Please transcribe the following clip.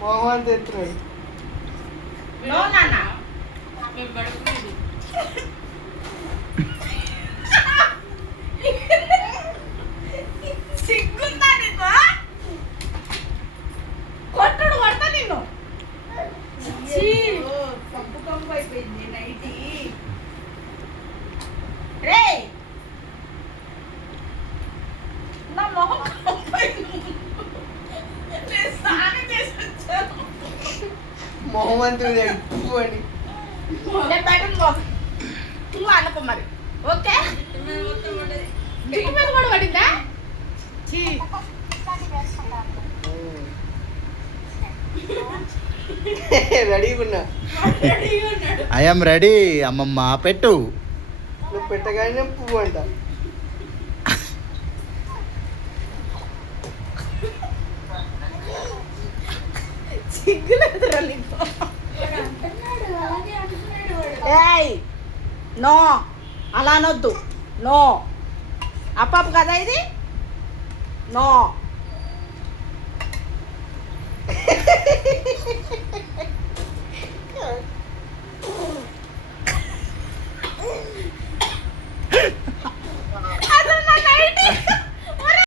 మొహం తెస్తున్నాడు. నో నాన్న సిగ్గుందా నీకు? కొట్టుడు కొడతా నిన్ను. కంపు కంపు అయిపోయింది నైటీ. రే నా మొహం కంపు అయిపోయింది. నేను స్నానం చేసి వచ్చాను. మొహం అంతా ఎక్కువ అని నేను బయటకు పో. నువ్వు అనుకో మరి. ఓకే దిక్కు మీద కూడా పడిందా? చీ రెడీగా ఉన్నా. ఐఎమ్ రెడీ అమ్మమ్మ పెట్టు. నువ్వు పెట్టగానే పువ్వు అంట. సిగ్గులేదురా నీకు? ఏయ్ నో అలా అనొద్దు. నో అప్పాపు కదా ఇది. నో